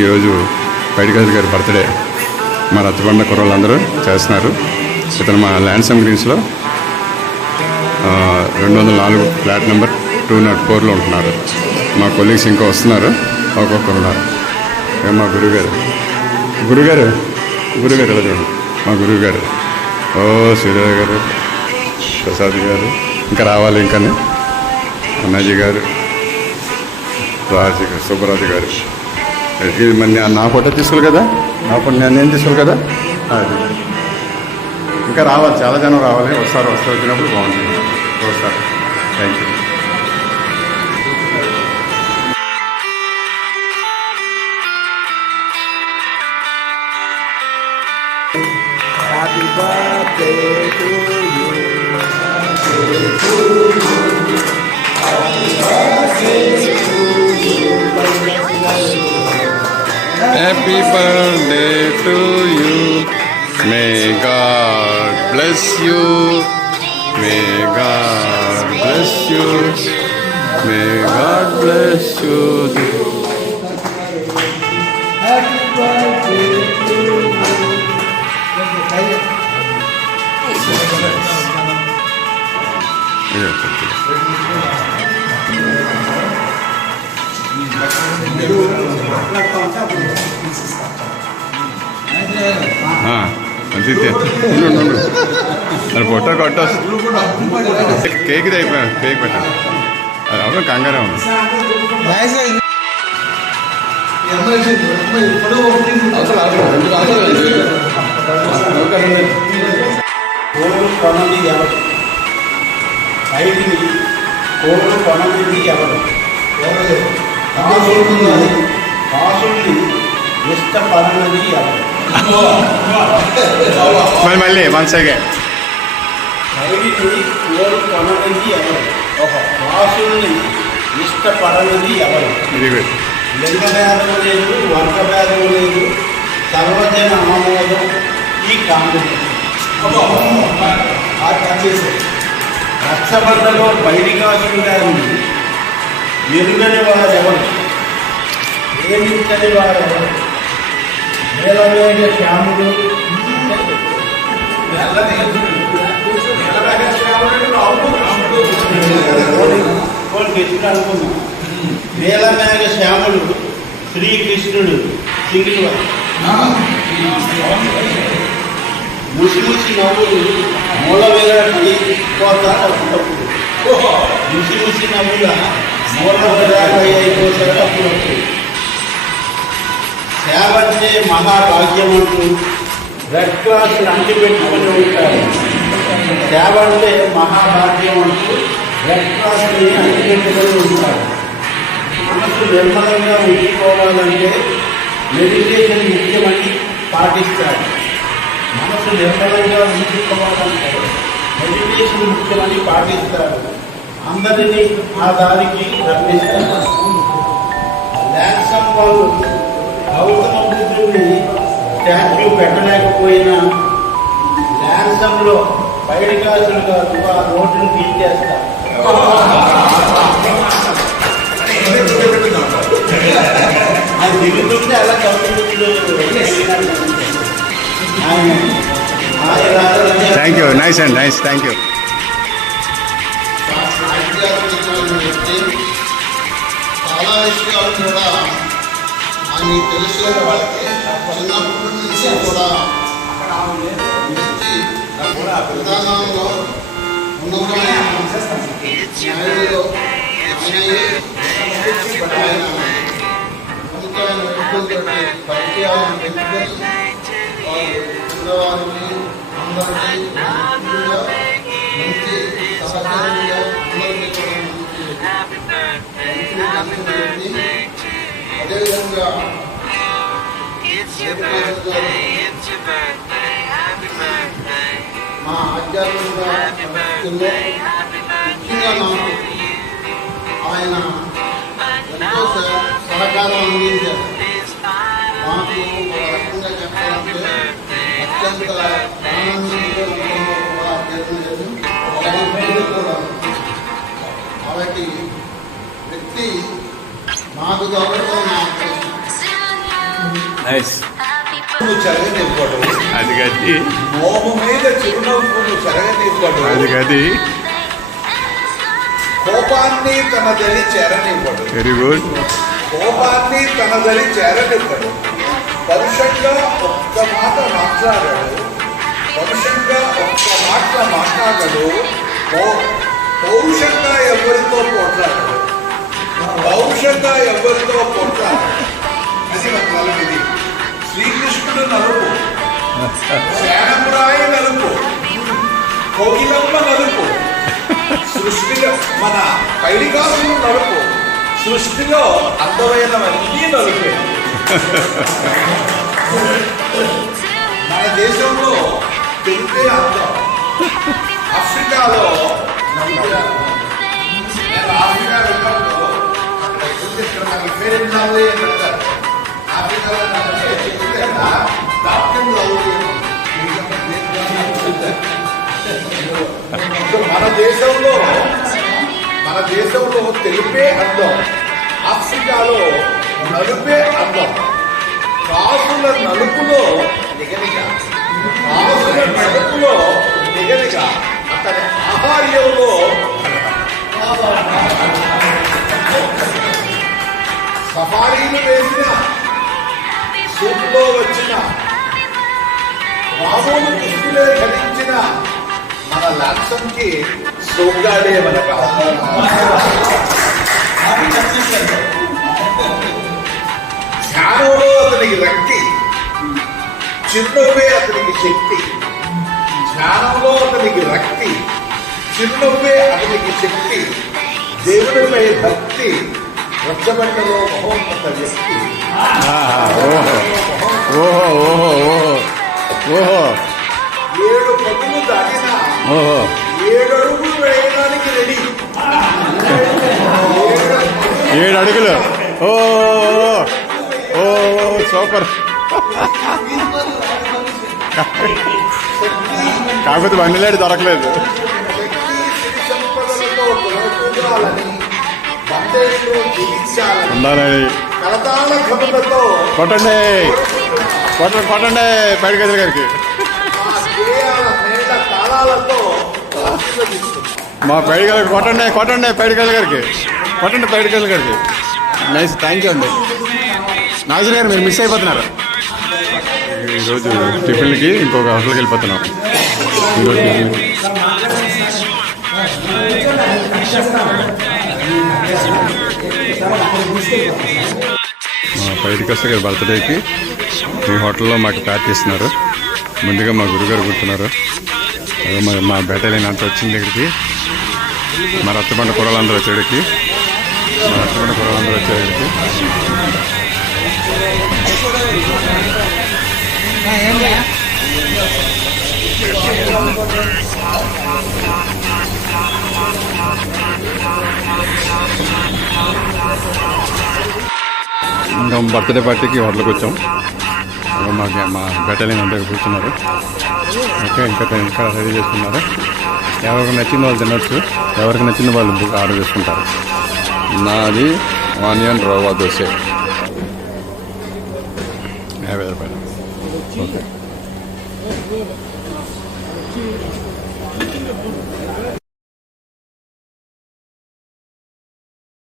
ఈరోజు పైడికాజు గారి బర్త్డే మా రచ్చబండ కుర్రోళ్ళందరూ చేస్తున్నారు. ఇతను మా ల్యాండ్సమ్ గ్రీన్స్లో 204 ఫ్లాట్ నెంబర్ 204లో ఉంటున్నారు. మా కొలీగ్స్ ఇంకా వస్తున్నారు, ఒక్కొక్కరు ఉన్నారు. మా గురువుగారు ఎలా చూడండి, మా గురువుగారు సూర్య గారు, ప్రసాద్ గారు, ఇంకా రావాలి. ఇంకా అన్నాజీ గారు, సుబ్బరాజు గారు. ఇది మరి నా ఫోటో తీసుకోవాలి కదా, నా ఫోటో నేను తీసుకోవాలి కదా. ఇంకా రావాలి, చాలా జనం రావాలి. వస్తారు వచ్చినప్పుడు బాగుంటుంది. వస్తారు. Thank you. Happy birthday to you. Happy birthday to you. Happy birthday to you. May God bless you. May God bless you. May God bless you. Happy birthday to you. అంతే అది ఫోటో కొట్ట cake అయిపోయా, cake పెట్టండి. అది అవును, కంగారే ఉంది. ఇష్టపడనది ఎవరు? మళ్ళీ మనసాగే కోరుకొనది ఎవరు? వాసుల్ని ఇష్టపడనది ఎవరు? లింగ భేదము లేదు, వర్గ భేదము లేదు, సర్వజన ఆమోదం ఈ కాంపిటీషన్. రచ్చబండలో బయటికాసులు గారిని ఎరుగని వారెవరు, ప్రేమించని వారెవరు? నేలవేగ శ్యాముడు అనుకున్నాం. నీలమేఘ శ్యాముడు శ్రీకృష్ణుడు సింగిల్ ముసిముసి నవ్వులు మూల విరాటి పోతాడు. ముసిముసి నవ్వుల మూల విరాటి అయిపోతాడు అప్పుడప్పుడు. సేవంటే మహాభాగ్యం అంటూ రెడ్ క్రాస్లు అంటిపెట్టుకుని ఉంటారు. సేవ అంటే మహాభాగ్యం అంటూ రెడ్ క్రాస్ని అంటిపెట్టుకుని ఉంటారు. మనసు నిర్మలంగా ఉంచుకోవాలంటే మెడిటేషన్ ముఖ్యమని పాటిస్తారు. మనసు నిర్మలంగా ఉంచుకోవాలంటే మెడిటేషన్ ముఖ్యమని పాటిస్తారు. అందరినీ ఆ దారికి రప్పిస్తారు. ల్యాండ్సమ్ వాళ్ళు గౌతమ బుద్ధుడిని స్టాచ్యూ పెట్టలేకపోయినా ల్యాండ్సమ్లో పైడికాసులు కాదు ఆ రోడ్డును తీసేస్తారు. అది దిగుతుంటే అలా thank you. Nice and nice. Thank you. చాలా విషయాలు కూడా అని తెలిసిన వాళ్ళకి చిన్నప్పటి నుంచి కూడా విధానంలో ఉన్నతమైన న్యాయుడిలో ఆయన అద్భుతమైన వ్యక్తులతో పరిచయాలను పెంచుకొని వారు పిల్లవారిని అందరినీ మంచి సహకారంగా అందరినీ అదేవిధంగా మా ఆధ్యాత్మిక పరిస్థితుల్లో ముఖ్యంగా నాకు ఆయన ఎంతో సహకారం అందించారు. మాకు ఒక రకంగా చెప్పాలంటే అత్యంత ఆనందంగా కూడా కాబట్టి వ్యక్తి మా నాకు దొరకడం నాకు నైస్. నువ్వు చెరగనివ్వడు. అది గది, మోము మీద చిరునవ్వు నువ్వు చెరగనివ్వడు. అది గది. కోపాన్ని తనదరి చేరనివ్వడు. Very good. కోపాన్ని తనదరి చేరనివ్వడు. పరుషంగా ఒక్క మాట మాట్లాడాడు. పరుషంగా ఒక్క మాట మాట్లాడడు. పౌరుషంగా ఎవరితో పోట్లాడడు. పౌరుషంగా ఎవరితో పోట్లాడడు. అది ఒక నలుగుది. శ్రీకృష్ణుడు నలుపు, శ్యామరాయ నలుపు, కోకిలమ్మ నలుపు, సృష్టిలో మన పైడికాసులు నలుపు, సృష్టిలో అందమైనవన్నీ నలుపే. మన దేశంలో తెలుపే అందం, ఆఫ్రికాలో నలుపే అందం. నేను ఆఫ్రికా వెళ్ళినప్పుడు అక్కడ ఎక్కడ ఇక్కడ నాకు పేరు విన్నాలి అని అంటారు. ఆఫ్రికాలో మన దేశంలో తెలుపే అందం, ఆఫ్రికాలో నలుపే అందం. కాసుల నలుపులో నిగనిగా, కాసుల నలుపులో నిగనిగా అతని ఆహార్యంలో సఫారీలు వేసిన సూపులో వచ్చిన మామూలు దుస్తులే ధరించిన మన లాక్సంకి సోగ్గాడే మన ధ్యానంలో అతనికి రక్తి, చిరునవ్వే అతనికి శక్తి. ధ్యానంలో అతనికి రక్తి, చిరునవ్వే అతనికి శక్తి. దేవుడిపై భక్తి, రచ్చబండలో మహోన్నత వ్యక్తి. ఓహో ఓహో ఓహో ఓహో 7 పదులు దాటిన ఓహో 7 అడుగులు వేయడానికి రెడీ. 7 అడుగులు. ఓ ఓ సూపర్. కాకపోతే బండిలేడు దొరకలేదు. సంపదలతో దొరకూడాలని, బందేలో జీవించాలని, ఉండాలని. కలతాళ ఘనులతో కొట్టండి కొట్టండి కొట్టండి పైడి గదుల గారికి. ఆ గేయాల మేళ తాళాలతో ఆశీర్వదిస్తుంది. మా పైడి గదులకు కొట్టండి కొట్టండి పైడి గదుల గారికి కొట్టండి పైడి గదుల గారికి. నైస్, థ్యాంక్ యూ అండి. నాజర్ గారు మీరు మిస్ అయిపోతున్నారు. ఈరోజు టిఫిన్కి ఇంకొక హోటల్కి వెళ్ళిపోతున్నాం. ఈరోజు మా బయటికి వస్తే గారి బర్త్డేకి ఈ హోటల్లో మాకు పార్టీ ఇస్తున్నారు. ముందుగా మా గురుగారు కూర్చున్నారు. మా బెటాలియన్ అంతా వచ్చింది దగ్గరికి. మా రత్తబండ కుర్రలందరూ వచ్చేడికి ఇంకా బర్త్డే పార్టీకి హోటల్కి వచ్చాం. మా బెటాలియన్ అంతా కూర్చున్నారు. ఓకే, ఇంకా రెడీ చేసుకున్నారు. ఎవరికి నచ్చింది వాళ్ళు తినొచ్చు, ఎవరికి నచ్చింది వాళ్ళు ఆర్డర్ చేసుకుంటారు. నాది ఆనియన్ రవ్వ దోశ 50 రూపాయలు. ఓకే.